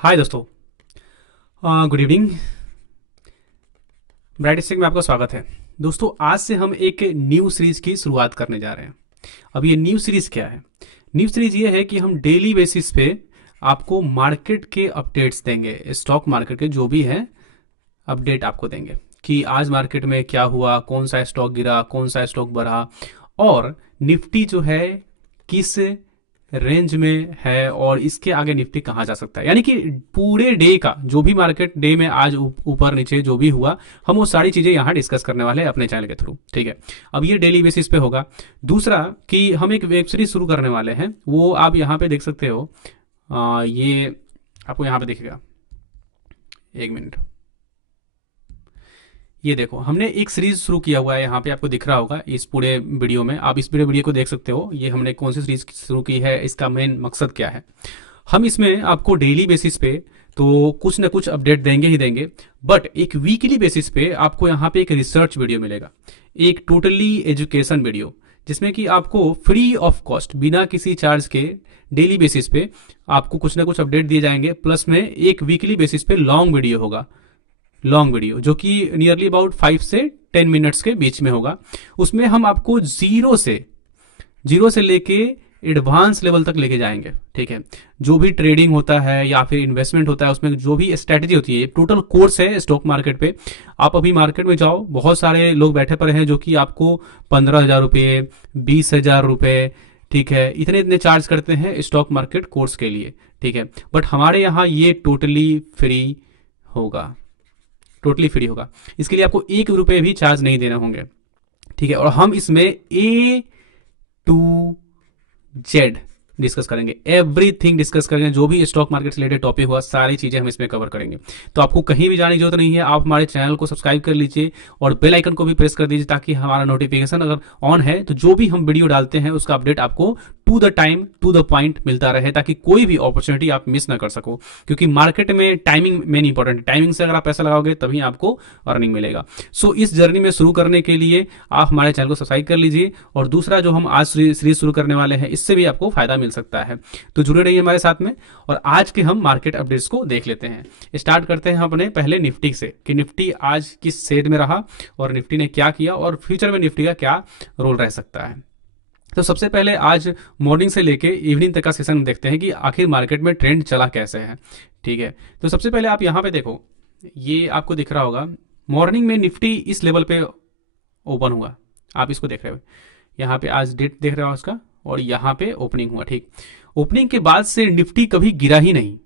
हाय दोस्तों, good evening. Bright stick में आपका स्वागत है। दोस्तों, आज से हम एक न्यू सीरीज की शुरुआत करने जा रहे हैं। अब ये न्यू सीरीज क्या है? न्यू सीरीज ये है कि हम डेली बेसिस पे आपको मार्केट के अपडेट्स देंगे, स्टॉक मार्केट के जो भी हैं अपडेट आपको देंगे कि आज मार्केट में क्या हुआ, कौन सा स्टॉक गिरा, कौन सा स्टॉक बढ़ा, और निफ्टी जो है किस रेंज में है और इसके आगे निफ्टी कहाँ जा सकता है। यानी कि पूरे डे का जो भी मार्केट डे में आज ऊपर नीचे जो भी हुआ, हम वो सारी चीजें यहाँ डिस्कस करने वाले हैं अपने चैनल के थ्रू। ठीक है, अब ये डेली बेसिस पे होगा। दूसरा कि हम एक वेब सीरीज शुरू करने वाले हैं, वो आप यहाँ पे देख सकते हो। ये आपको यहाँ पे दिखेगा, एक मिनट। ये देखो, हमने एक सीरीज शुरू किया हुआ है, यहाँ पे आपको दिख रहा होगा इस पूरे वीडियो में। आप इस पूरे वीडियो को देख सकते हो, ये हमने कौन सी सीरीज शुरू की है, इसका मेन मकसद क्या है। हम इसमें आपको डेली बेसिस पे तो कुछ ना कुछ अपडेट देंगे ही देंगे, बट एक वीकली बेसिस पे आपको यहाँ पे एक रिसर्च वीडियो मिलेगा, एक टोटली एजुकेशन वीडियो, जिसमें कि आपको फ्री ऑफ कॉस्ट बिना किसी चार्ज के डेली बेसिस पे आपको कुछ ना कुछ अपडेट दिए जाएंगे। प्लस में एक वीकली बेसिस पे लॉन्ग वीडियो होगा, लॉन्ग वीडियो जो कि नियरली अबाउट 5 से 10 मिनट्स के बीच में होगा। उसमें हम आपको जीरो से लेके एडवांस लेवल तक लेके जाएंगे। ठीक है, जो भी ट्रेडिंग होता है या फिर इन्वेस्टमेंट होता है, उसमें जो भी स्ट्रेटेजी होती है, टोटल कोर्स है स्टॉक मार्केट पे। आप अभी मार्केट में जाओ, बहुत सारे लोग बैठे पड़े हैं जो कि आपको 15,000 रुपये, 20,000 रुपये, ठीक है, इतने इतने चार्ज करते हैं स्टॉक मार्केट कोर्स के लिए। ठीक है, बट हमारे यहाँ ये टोटली फ्री होगा, टोटली फ्री होगा। इसके लिए आपको 1 रुपये भी चार्ज नहीं देने होंगे। ठीक है, और हम इसमें A to Z डिस्कस करेंगे, एवरीथिंग डिस्कस करेंगे, जो भी स्टॉक मार्केट से रिलेटेड टॉपिक हुआ सारी चीजें हम इसमें कवर करेंगे। तो आपको कहीं भी जाने की जरूरत नहीं है, आप हमारे चैनल को सब्सक्राइब कर लीजिए और बेल आइकन को भी प्रेस कर दीजिए, ताकि हमारा नोटिफिकेशन अगर ऑन है तो जो भी हम वीडियो डालते हैं उसका अपडेट आपको to the time to the point मिलता रहे, ताकि कोई भी अपॉर्चुनिटी आप मिस ना कर सको। क्योंकि मार्केट में टाइमिंग मेन इंपॉर्टेंट है, टाइमिंग से अगर आप पैसा लगाओगे तभी आपको अर्निंग मिलेगा। सो इस जर्नी में शुरू करने के लिए आप हमारे चैनल को सब्सक्राइब कर लीजिए, और दूसरा जो हम आज सीरीज शुरू करने वाले हैं, इससे भी आपको फायदा मिल सकता है। तो जुड़े रहिए हमारे साथ में, और आज के हम मार्केट अपडेट्स को देख लेते हैं। स्टार्ट करते हैं अपने पहले निफ्टी से कि निफ्टी आज किस शेड में रहा और निफ्टी ने क्या किया और फ्यूचर में निफ्टी का क्या रोल रह सकता है। तो सबसे पहले आज मॉर्निंग से लेके इवनिंग तक का सेशन देखते हैं कि आखिर मार्केट में ट्रेंड चला कैसे है। ठीक है, तो सबसे पहले आप यहाँ पे देखो, ये आपको दिख रहा होगा मॉर्निंग में निफ्टी इस लेवल पे ओपन हुआ, आप इसको देख रहे हो, यहाँ पे आज डेट देख रहे हो उसका, और यहाँ पे ओपनिंग हुआ। ठीक, ओपनिंग के बाद से निफ्टी कभी गिरा ही नहीं।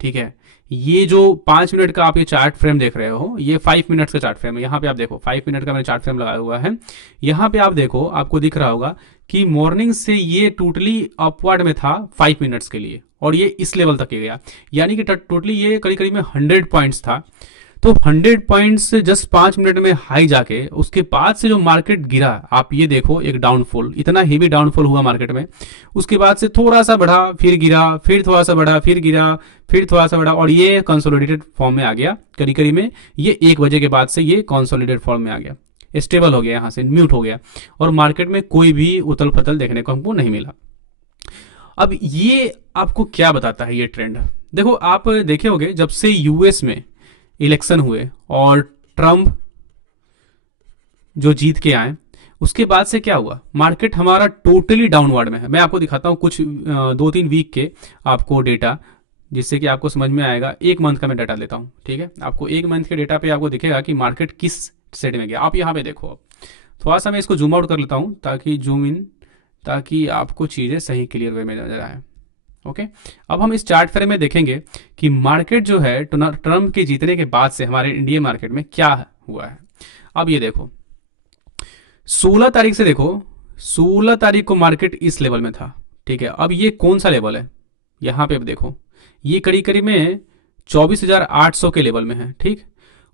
ठीक है, ये जो 5 मिनट का आप ये चार्ट फ्रेम देख रहे हो, ये 5 मिनट्स का चार्ट फ्रेम है। यहाँ पे आप देखो 5 मिनट का मैंने चार्ट फ्रेम लगाया हुआ है। यहाँ पे आप देखो, आपको दिख रहा होगा कि मॉर्निंग से ये टोटली अपवर्ड में था 5 मिनट्स के लिए, और ये इस लेवल तक ही गया, यानी कि टोटली ये करीब करीब में 100 पॉइंट्स था। तो 100 पॉइंट्स से जस्ट 5 मिनट में हाई जाके उसके बाद से जो मार्केट गिरा, आप ये देखो, एक डाउनफॉल, इतना हेवी डाउनफॉल हुआ मार्केट में। उसके बाद से थोड़ा सा बढ़ा, फिर गिरा, फिर थोड़ा सा बढ़ा, फिर गिरा, फिर थोड़ा सा बढ़ा, और ये कंसोलिडेटेड फॉर्म में आ गया। करीब करीब में ये 1 बजे के बाद से ये कंसोलिडेटेड फॉर्म में आ गया, स्टेबल हो गया, यहाँ से म्यूट हो गया, और मार्केट में कोई भी उथल पुथल देखने को हमको नहीं मिला। अब ये आपको क्या बताता है ये ट्रेंड? देखो, आप देखे होंगे जब से यूएस में इलेक्शन हुए और ट्रम्प जो जीत के आए, उसके बाद से क्या हुआ, मार्केट हमारा टोटली डाउनवर्ड में है। मैं आपको दिखाता हूं कुछ 2-3 वीक के आपको डेटा, जिससे कि आपको समझ में आएगा। 1 मंथ का मैं डाटा लेता हूं, ठीक है, आपको 1 मंथ के डेटा पे आपको दिखेगा कि मार्केट किस सेट में गया। आप यहाँ पे देखो, अब थोड़ा सा मैं इसको जूम आउट कर लेता हूं, ताकि जूम इन, ताकि आपको चीज़ें सही क्लियर वे में नजर आए। ओके, अब हम इस चार्ट फ्रेम में देखेंगे कि मार्केट जो है ट्रम्प के जीतने के बाद से हमारे इंडियन मार्केट में क्या हुआ है। अब ये देखो, 16 तारीख से देखो, 16 तारीख को मार्केट इस लेवल में था। ठीक है, अब ये कौन सा लेवल है, यहां पे अब देखो, ये करीब करीब में 24,800 के लेवल में है। ठीक,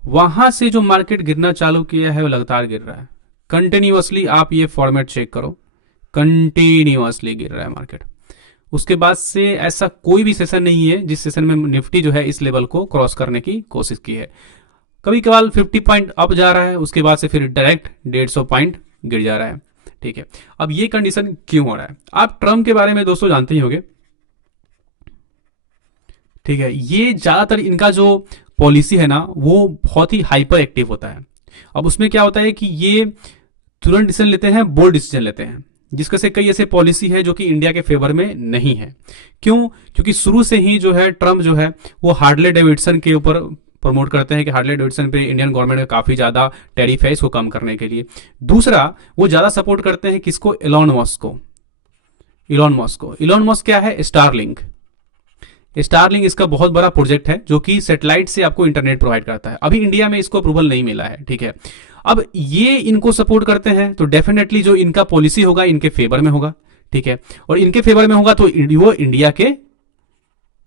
वहां से जो मार्केट गिरना चालू किया है वो लगातार गिर रहा है कंटिन्यूअसली। आप ये फॉर्मेट चेक करो, कंटिन्यूअसली गिर रहा है मार्केट। उसके बाद से ऐसा कोई भी सेशन नहीं है जिस सेशन में निफ्टी जो है इस लेवल को क्रॉस करने की कोशिश की है। कभी कभार 50 पॉइंट अप जा रहा है, उसके बाद से फिर डायरेक्ट 150 पॉइंट गिर जा रहा है। ठीक है, अब ये कंडीशन क्यों हो रहा है? आप ट्रम्प के बारे में दोस्तों जानते ही होंगे। ठीक है, ये ज्यादातर इनका जो पॉलिसी है ना वो बहुत ही हाइपर एक्टिव होता है। अब उसमें क्या होता है कि ये तुरंत डिसीजन लेते हैं, बोल्ड डिसीजन लेते हैं, जिसके से कई ऐसे पॉलिसी है जो कि इंडिया के फेवर में नहीं है। क्यों? क्योंकि शुरू से ही जो है ट्रम्प जो है वो हार्ले डेविडसन के ऊपर प्रमोट करते हैं कि हार्ले डेविडसन पे इंडियन गवर्नमेंट का काफी ज्यादा टैरिफ है, इसको कम करने के लिए। दूसरा, वो ज्यादा सपोर्ट करते हैं किसको? इलॉन मस्क को। इलॉन मस्क क्या है? स्टारलिंक। स्टारलिंक इसका बहुत बड़ा प्रोजेक्ट है जो कि सैटेलाइट से आपको इंटरनेट प्रोवाइड करता है। अभी इंडिया में इसको अप्रूवल नहीं मिला है, ठीक है। अब ये इनको सपोर्ट करते हैं तो डेफिनेटली जो इनका पॉलिसी होगा इनके फेवर में होगा, ठीक है। और इनके फेवर में होगा तो वो इंडिया के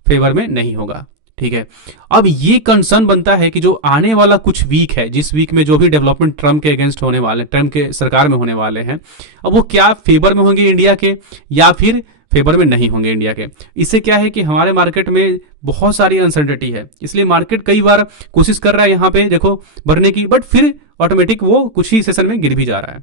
फेवर में नहीं होगा, ठीक है। अब ये कंसर्न बनता है कि जो आने वाला कुछ वीक है, जिस वीक में जो भी डेवलपमेंट ट्रम्प के अगेंस्ट होने वाले, ट्रम्प के सरकार में होने वाले हैं, अब वो क्या फेवर में होंगे इंडिया के या फिर फेवर में नहीं होंगे इंडिया के। इससे क्या है कि हमारे मार्केट में बहुत सारी अनसर्टेनिटी है, इसलिए मार्केट कई बार कोशिश कर रहा है यहाँ पे देखो भरने की, बट फिर ऑटोमेटिक वो कुछ ही सेशन में गिर भी जा रहा है,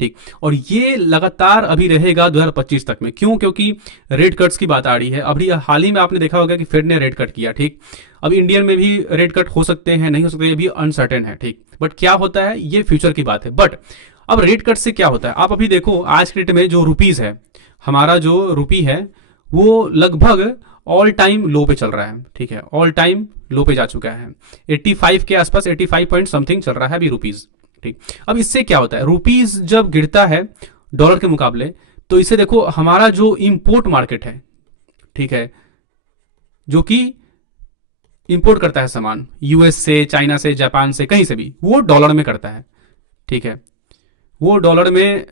ठीक। और ये लगातार अभी रहेगा 2025 तक में। क्यों? क्योंकि रेट कट्स की बात आ रही है। अभी हाल ही में आपने देखा होगा कि फेड ने रेट कट किया, ठीक। अब इंडियन में भी रेट कट हो सकते हैं, नहीं हो सकते, ये भी अनसर्टेन है, ठीक। बट क्या होता है ये फ्यूचर की बात है। बट अब रेट कट से क्या होता है, आप अभी देखो आज के डेट में जो रुपीज है, हमारा जो रुपी है वो लगभग ऑल टाइम लो पे चल रहा है, ठीक है। ऑल टाइम लो पे जा चुका है, 85 के आसपास, 85 पॉइंट समथिंग चल रहा है अभी रुपीज, ठीक। अब इससे क्या होता है, रुपीज जब गिरता है डॉलर के मुकाबले, तो इसे देखो हमारा जो इंपोर्ट मार्केट है, ठीक है, जो कि इंपोर्ट करता है सामान यूएस से, चाइना से, जापान से, कहीं से भी, वो डॉलर में करता है, ठीक है। वो डॉलर में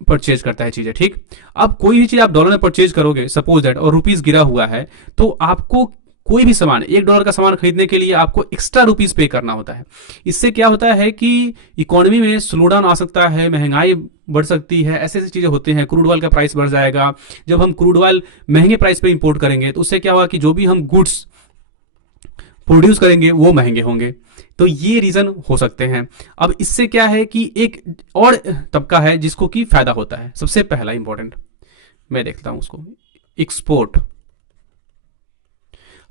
परचेज करता है चीजें, ठीक। अब कोई भी चीज आप डॉलर में परचेज करोगे सपोज दैट, और रुपीज गिरा हुआ है, तो आपको कोई भी सामान, $1 का सामान खरीदने के लिए आपको एक्स्ट्रा रुपीज पे करना होता है। इससे क्या होता है कि इकोनॉमी में स्लो डाउन आ सकता है, महंगाई बढ़ सकती है, ऐसे ऐसी चीजें होती हैं। क्रूड ऑयल का प्राइस बढ़ जाएगा। जब हम क्रूड ऑयल महंगे प्राइस पे इंपोर्ट करेंगे तो उससे क्या होगा कि जो भी हम गुड्स प्रोड्यूस करेंगे वो महंगे होंगे, तो ये रीजन हो सकते हैं। अब इससे क्या है कि एक और तबका है जिसको कि फायदा होता है। सबसे पहला इंपॉर्टेंट मैं देखता हूं उसको, एक्सपोर्ट।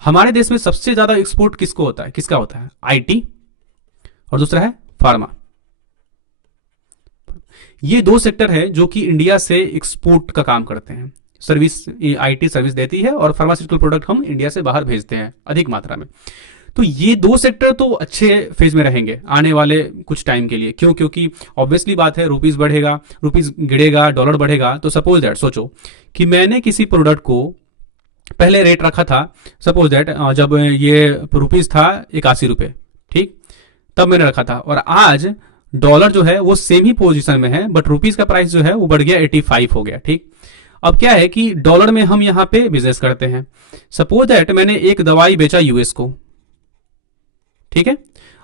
हमारे देश में सबसे ज्यादा एक्सपोर्ट किसको होता है, किसका होता है? आईटी, और दूसरा है फार्मा। ये दो सेक्टर है जो कि इंडिया से एक्सपोर्ट का काम करते हैं। सर्विस, आईटी सर्विस देती है और फार्मास्यूटिकल प्रोडक्ट हम इंडिया से बाहर भेजते हैं अधिक मात्रा में। तो ये दो सेक्टर तो अच्छे फेज में रहेंगे आने वाले कुछ टाइम के लिए। क्यों? क्योंकि ऑब्वियसली बात है, रुपीज बढ़ेगा, रुपीज गिरेगा, डॉलर बढ़ेगा। तो सपोज दैट, सोचो कि मैंने किसी प्रोडक्ट को पहले रेट रखा था, सपोज दैट जब ये रुपीज था 81 रुपए, ठीक, तब मैंने रखा था, और आज डॉलर जो है वो सेम ही पोजीशन में है, बट रुपीज का प्राइस जो है वो बढ़ गया 85 हो गया, ठीक। अब क्या है कि डॉलर में हम यहां पे बिजनेस करते हैं। सपोज दैट मैंने एक दवाई बेचा यूएस को, ठीक है।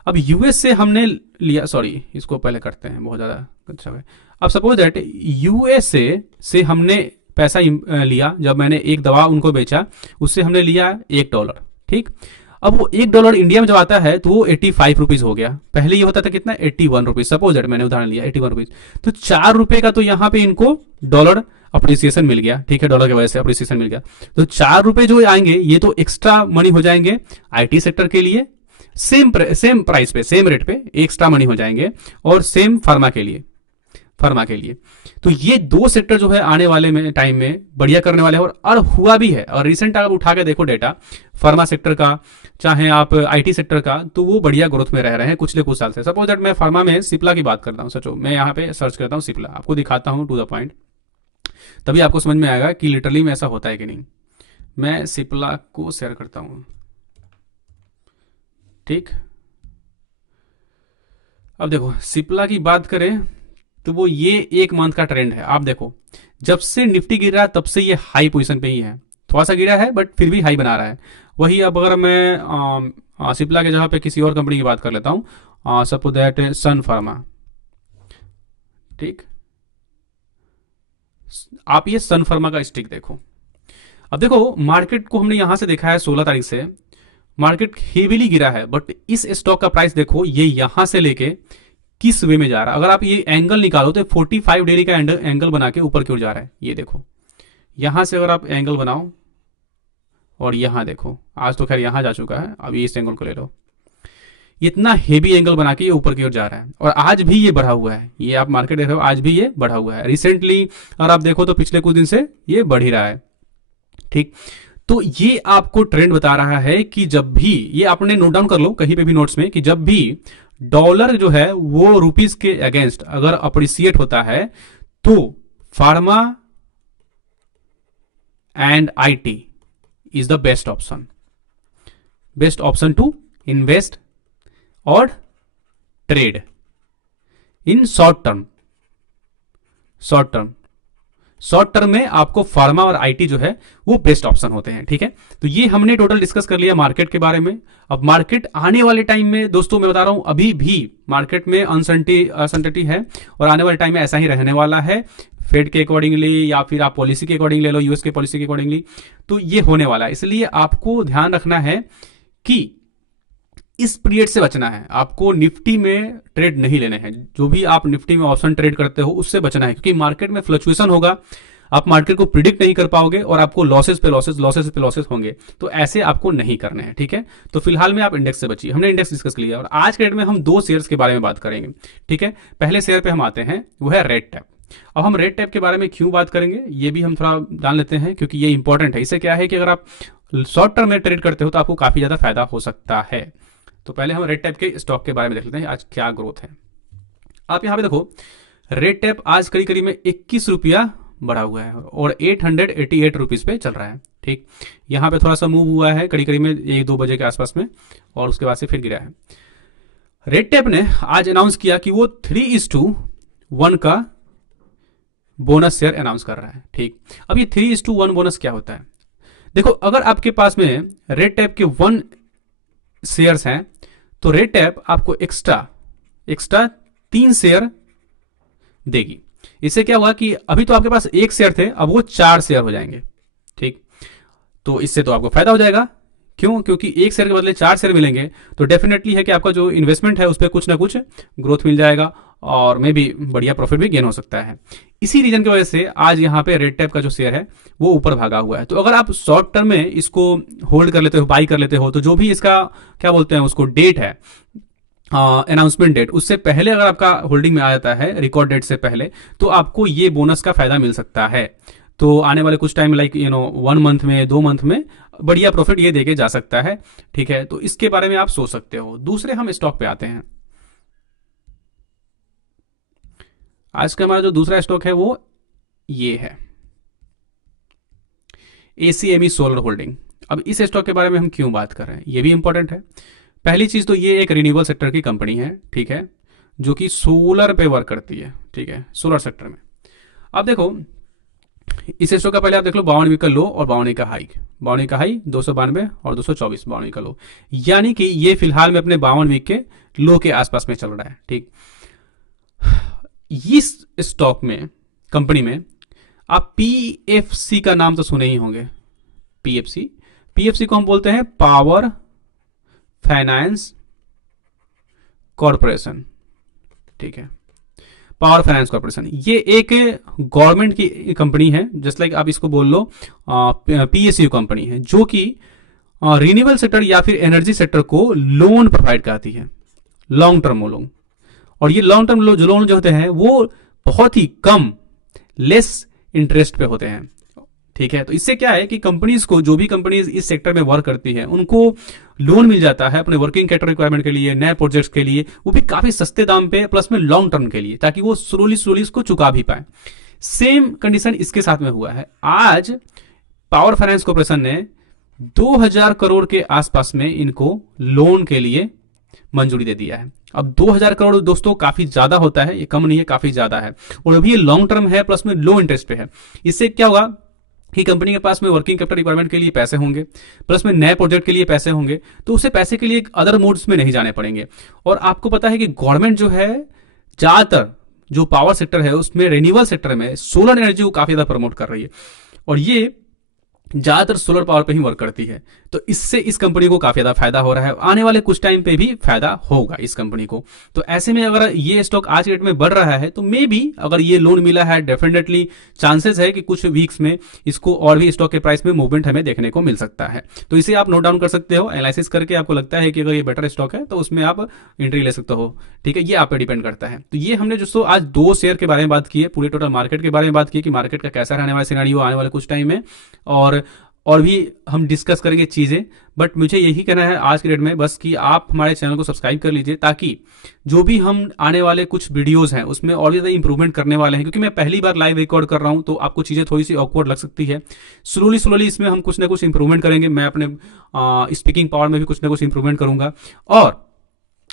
अब यूएस से हमने लिया, सॉरी इसको पहले करते हैं, बहुत ज्यादा अच्छा है। अब सपोज दैट यूएस से हमने पैसा लिया, जब मैंने एक दवा उनको बेचा, उससे हमने लिया $1, ठीक। अब वो $1 इंडिया में जब आता है तो वो 85 रुपीज हो गया। पहले ये होता था कितना, 81 रुपीज। सपोज दैट मैंने उदाहरण लिया 81 रुपीज, तो 4 रुपए का तो यहाँ पे इनको डॉलर अप्रिसिएशन मिल गया, ठीक है, डॉलर की वजह से अप्रिसिएशन मिल गया। तो 4 रुपए जो आएंगे ये तो एक्स्ट्रा मनी हो जाएंगे आईटी सेक्टर के लिए, सेम प्राइस पे, सेम रेट पे एक्स्ट्रा मनी हो जाएंगे, और सेम फार्मा के लिए, तो ये दो सेक्टर जो है आने वाले में टाइम में बढ़िया करने वाले हैं, और हुआ भी है। और रिसेंट आप उठा के देखो डेटा फार्मा सेक्टर का, चाहे आप आईटी सेक्टर का, तो वो बढ़िया ग्रोथ में रह रहे हैं पिछले कुछ साल से। सपोज दैट मैं फार्मा में सिप्ला की बात करता हूँ, सचो मैं यहाँ पे सर्च करता हूँ सिप्ला, आपको दिखाता हूँ टू द पॉइंट, तभी आपको समझ में आएगा कि लिटरली में ऐसा होता है कि नहीं। मैं सिप्ला को शेयर करता हूँ, ठीक। अब देखो सिप्ला की बात करें तो वो ये 1 मंथ का ट्रेंड है। आप देखो जब से निफ्टी गिर रहा है तब से ये हाई पोजीशन पे ही है, थोड़ा सा गिरा है बट फिर भी हाई बना रहा है। वही अब अगर मैं सिप्ला के जगह पे किसी और कंपनी की बात कर लेता हूँ, सपोज दैट सन फार्मा, ठीक। आप ये सन फार्मा का स्टिक देखो। अब देखो मार्केट को हमने यहां से देखा है 16 तारीख से, मार्केट हेवीली गिरा है, बट इस स्टॉक का प्राइस देखो ये यहां से लेके किस वे में जा रहा है। अगर आप ये एंगल निकालो तो 45 डेली का एंगल बना के ऊपर की ओर जा रहा है, ये देखो। यहां से अगर आप एंगल बनाओ और यहाँ देखो, आज तो खैर यहाँ जा चुका है, अभी इस एंगल को ले लो, इतना हेवी एंगल बना के ये ऊपर की ओर जा रहा है और आज भी ये बढ़ा हुआ है। ये आप मार्केट देख रहे हो, आज भी ये बढ़ा हुआ है। रिसेंटली अगर आप देखो तो पिछले कुछ दिन से ये बढ़ ही रहा है, ठीक। तो ये आपको ट्रेंड बता रहा है कि जब भी, ये आपने नोट डाउन कर लो कहीं पे भी नोट्स में, कि जब भी डॉलर जो है वो रुपीस के अगेंस्ट अगर अप्रिसिएट होता है तो pharma and IT is the best option to invest और ट्रेड इन शॉर्ट टर्म में आपको फार्मा और आईटी जो है वो बेस्ट ऑप्शन होते हैं, ठीक है। तो ये हमने टोटल डिस्कस कर लिया मार्केट के बारे में। अब मार्केट आने वाले टाइम में दोस्तों मैं बता रहा हूं, अभी भी मार्केट में अनसर्टेनिटी है और आने वाले टाइम में ऐसा ही रहने वाला है। फेड के अकॉर्डिंगली या फिर आप पॉलिसी के अकॉर्डिंग ले लो, यूएस के पॉलिसी के अकॉर्डिंगली, तो ये होने वाला है। इसलिए आपको ध्यान रखना है कि इस पीरियड से बचना है, आपको निफ्टी में ट्रेड नहीं लेने हैं। जो भी आप निफ्टी में ऑप्शन ट्रेड करते हो उससे बचना है, क्योंकि मार्केट में फ्लक्चुएशन होगा, आप मार्केट को प्रिडिक्ट नहीं कर पाओगे और आपको लॉसेस पे लॉसेस होंगे। तो ऐसे आपको नहीं करने हैं, ठीक है। तो फिलहाल में आप इंडेक्स से बचिए। हमने इंडेक्स डिस्कस कर लिया और आज के डेट में हम 2 शेयर्स के बारे में बात करेंगे, ठीक है। पहले शेयर पे हम आते हैं, वो है रेड टैप। अब हम रेड टैप के बारे में क्यों बात करेंगे ये भी हम थोड़ा जान लेते हैं, क्योंकि ये इंपॉर्टेंट है। इससे क्या है कि अगर आप शॉर्ट टर्म में ट्रेड करते हो तो आपको काफी ज्यादा फायदा हो सकता है। तो पहले हम रेड टैप के स्टॉक के बारे में देख लेते हैं आज क्या ग्रोथ है। आप यहां पे देखो, रेड टैप आज करीब में 21 रुपया बढ़ा हुआ है और 888 रुपीज पे चल रहा है, ठीक। यहां पे थोड़ा सा मूव हुआ है करीब में 1-2 बजे के आसपास में और उसके बाद से फिर गिरा है। रेड टैप ने आज अनाउंस किया कि वो 3:1 का बोनस शेयर अनाउंस कर रहा है, ठीक। अब ये 3:1 बोनस क्या होता है? देखो, अगर आपके पास में रेड टैप के 1 शेयर्स हैं तो रेड टैप आपको एक्स्ट्रा 3 शेयर देगी। इससे क्या हुआ कि अभी तो आपके पास 1 शेयर थे, अब वो 4 शेयर हो जाएंगे, ठीक। तो इससे तो आपको फायदा हो जाएगा। क्यों? क्योंकि 1 शेयर के बदले 4 शेयर मिलेंगे तो डेफिनेटली है कि आपका जो इन्वेस्टमेंट है उस पर कुछ ना कुछ ग्रोथ मिल जाएगा और मे भी बढ़िया प्रॉफिट भी गेन हो सकता है। इसी रीजन की वजह से आज यहाँ पे रेड टैप का जो शेयर है वो ऊपर भागा हुआ है। तो अगर आप शॉर्ट टर्म में इसको होल्ड कर लेते हो, बाई कर लेते हो, तो जो भी इसका क्या बोलते हैं उसको डेट है, अनाउंसमेंट डेट, उससे पहले अगर आपका होल्डिंग में आ जाता है रिकॉर्ड डेट से पहले, तो आपको ये बोनस का फायदा मिल सकता है। तो आने वाले कुछ टाइम लाइक 1 मंथ में 2 मंथ में बढ़िया प्रॉफिट ये देके जा सकता है, ठीक है। तो इसके बारे में आप सोच सकते हो। दूसरे हम स्टॉक पे आते हैं। आज का हमारा जो दूसरा स्टॉक है वो ये है ACME सोलर होल्डिंग। अब इस स्टॉक के बारे में हम क्यों बात कर रहे हैं ये भी इंपॉर्टेंट है। पहली चीज तो ये एक रिन्यूएबल सेक्टर की कंपनी है, ठीक है, जो कि सोलर पे वर्क करती है, ठीक है, सोलर सेक्टर में। अब देखो, इस स्टॉक का पहले आप देख लो 52 वीक का लो और 52 का हाई, 52 का हाई 292 और 224, 52 का लो, यानी कि ये फिलहाल में अपने 52 वीक के लो के आसपास में चल रहा है, ठीक। इस स्टॉक में, कंपनी में आप PFC का नाम तो सुने ही होंगे। PFC को हम बोलते हैं पावर फाइनेंस कॉरपोरेशन, ठीक है, पावर फाइनेंस कॉरपोरेशन। ये एक गवर्नमेंट की कंपनी है, जस्ट लाइक आप इसको बोल लो PSU कंपनी है, जो कि रिन्यूएबल सेक्टर या फिर एनर्जी सेक्टर को लोन प्रोवाइड कराती है, लॉन्ग टर्म लोन। और ये लॉन्ग टर्म जो लोन जो होते हैं वो बहुत ही कम, लेस इंटरेस्ट पे होते हैं, ठीक है। तो इससे क्या है कि कंपनीज को, जो भी कंपनीज इस सेक्टर में वर्क करती है, उनको लोन मिल जाता है अपने वर्किंग कैपिटल रिक्वायरमेंट के लिए, नए प्रोजेक्ट्स के लिए, वो भी काफी सस्ते दाम पे, प्लस में लॉन्ग टर्म के लिए, ताकि वो स्लोली इसको चुका भी पाए। सेम कंडीशन इसके साथ में हुआ है। आज पावर फाइनेंस कॉर्पोरेशन ने 2000 करोड़ के आसपास में इनको लोन के लिए मंजूरी दे दिया है। अब 2000 करोड़ दोस्तों काफी ज्यादा होता है, ये कम नहीं है, काफी ज्यादा है, और अभी ये लॉन्ग टर्म है, प्लस में लो इंटरेस्ट पे है। इससे क्या होगा कि कंपनी के पास में वर्किंग कैपिटल रिक्वायरमेंट के लिए पैसे होंगे, प्लस में नए प्रोजेक्ट के लिए पैसे होंगे, तो उसे पैसे के लिए अदर मोड्स में नहीं जाने पड़ेंगे। और आपको पता है कि गवर्नमेंट जो है ज्यादातर जो पावर सेक्टर है उसमें, रिन्यूएबल सेक्टर में सोलर एनर्जी को काफी ज्यादा प्रमोट कर रही है। और ये ज़्यादातर सोलर पावर पे ही वर्क करती है। तो इससे इस कंपनी को काफ़ी ज़्यादा फायदा हो रहा है, आने वाले कुछ टाइम पे भी फायदा होगा इस कंपनी को। तो ऐसे में अगर ये स्टॉक आज के डेट में बढ़ रहा है तो मे बी अगर ये लोन मिला है, डेफिनेटली चांसेस है कि कुछ वीक्स में इसको और भी स्टॉक के प्राइस में मूवमेंट हमें देखने को मिल सकता है। तो इसे आप नोट डाउन कर सकते हो, एनालिसिस करके आपको लगता है कि अगर ये बेटर स्टॉक है तो उसमें आप एंट्री ले सकते हो। ठीक है, ये आप पे डिपेंड करता है। तो ये हमने दोस्तों आज 2 शेयर के बारे में बात की है, पूरे टोटल मार्केट के बारे में बात की कि मार्केट का कैसा रहने वाला सिनेरियो आने वाले कुछ टाइम में, और भी हम डिस्कस करेंगे चीज़ें। बट मुझे यही कहना है आज के डेट में बस कि आप हमारे चैनल को सब्सक्राइब कर लीजिए, ताकि जो भी हम आने वाले कुछ वीडियोस हैं उसमें और भी ज़्यादा इंप्रूवमेंट करने वाले हैं। क्योंकि मैं पहली बार लाइव रिकॉर्ड कर रहा हूं तो आपको चीज़ें थोड़ी सी ऑकवर्ड लग सकती है। स्लोली इसमें हम कुछ ना कुछ इंप्रूवमेंट करेंगे। मैं अपने स्पीकिंग पावर में भी कुछ ना कुछ इंप्रूवमेंट करूंगा। और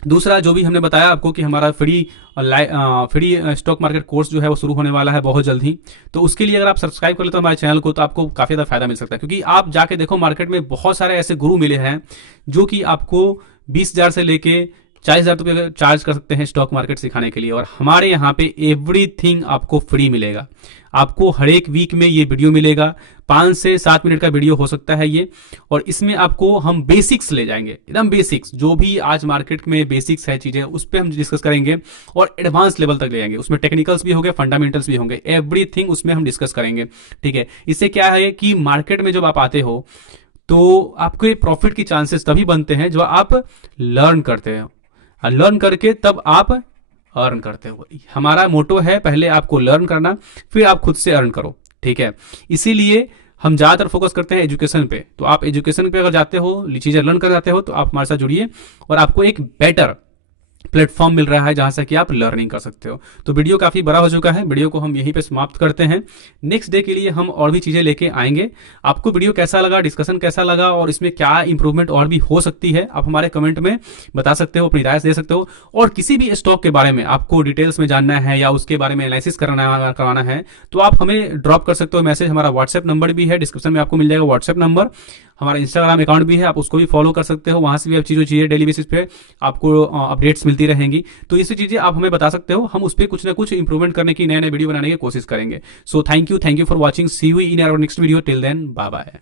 दूसरा जो भी हमने बताया आपको कि हमारा फ्री स्टॉक मार्केट कोर्स जो है वो शुरू होने वाला है बहुत जल्द ही। तो उसके लिए अगर आप सब्सक्राइब कर लेते हो हमारे चैनल को तो आपको काफ़ी ज़्यादा फायदा मिल सकता है। क्योंकि आप जाके देखो मार्केट में बहुत सारे ऐसे गुरु मिले हैं जो कि आपको 20,000 से लेके 40,000 रुपये चार्ज कर सकते हैं स्टॉक मार्केट सिखाने के लिए। और हमारे यहाँ पे एवरीथिंग आपको फ्री मिलेगा। आपको हर एक वीक में ये वीडियो मिलेगा, 5 से 7 मिनट का वीडियो हो सकता है ये। और इसमें आपको हम बेसिक्स ले जाएंगे, एकदम बेसिक्स, जो भी आज मार्केट में बेसिक्स है चीज़ें उस पर हम डिस्कस करेंगे और एडवांस लेवल तक ले जाएंगे। उसमें टेक्निकल्स भी होंगे, फंडामेंटल्स भी होंगे, एवरीथिंग उसमें हम डिस्कस करेंगे। ठीक है, इससे क्या है कि मार्केट में जब आप आते हो तो आपके प्रॉफिट की चांसेस तभी बनते हैं जो आप लर्न करते हो, और लर्न करके तब आप अर्न करते हो। हमारा मोटो है पहले आपको लर्न करना, फिर आप खुद से अर्न करो। ठीक है, इसीलिए हम ज़्यादातर फोकस करते हैं एजुकेशन पे। तो आप एजुकेशन पे अगर जाते हो, चीज़ें लर्न कर जाते हो, तो आप हमारे साथ जुड़िए और आपको एक बेटर प्लेटफॉर्म मिल रहा है जहां से कि आप लर्निंग कर सकते हो। तो वीडियो काफ़ी बड़ा हो चुका है, वीडियो को हम यहीं पे समाप्त करते हैं। नेक्स्ट डे के लिए हम और भी चीज़ें लेके आएंगे। आपको वीडियो कैसा लगा, डिस्कशन कैसा लगा और इसमें क्या इंप्रूवमेंट और भी हो सकती है, आप हमारे कमेंट में बता सकते हो, अपनी राय दे सकते हो। और किसी भी स्टॉक के बारे में आपको डिटेल्स में जानना है या उसके बारे में एनालिसिस करवाना है तो आप हमें ड्रॉप कर सकते हो मैसेज। हमारा व्हाट्सएप नंबर भी है, डिस्क्रिप्शन में आपको मिल जाएगा व्हाट्सएप नंबर। हमारा इंस्टाग्राम अकाउंट भी है, आप उसको भी फॉलो कर सकते हो, वहां से भी आप चीज़ें डेली बेसिस पे आपको अपडेट्स मिलती रहेंगी। तो ये चीज़ें आप हमें बता सकते हो, हम उस पर कुछ ना कुछ इंप्रूवमेंट करने की, नए नए वीडियो बनाने की कोशिश करेंगे। So thank you for watching, see you in our next video. Till then bye bye.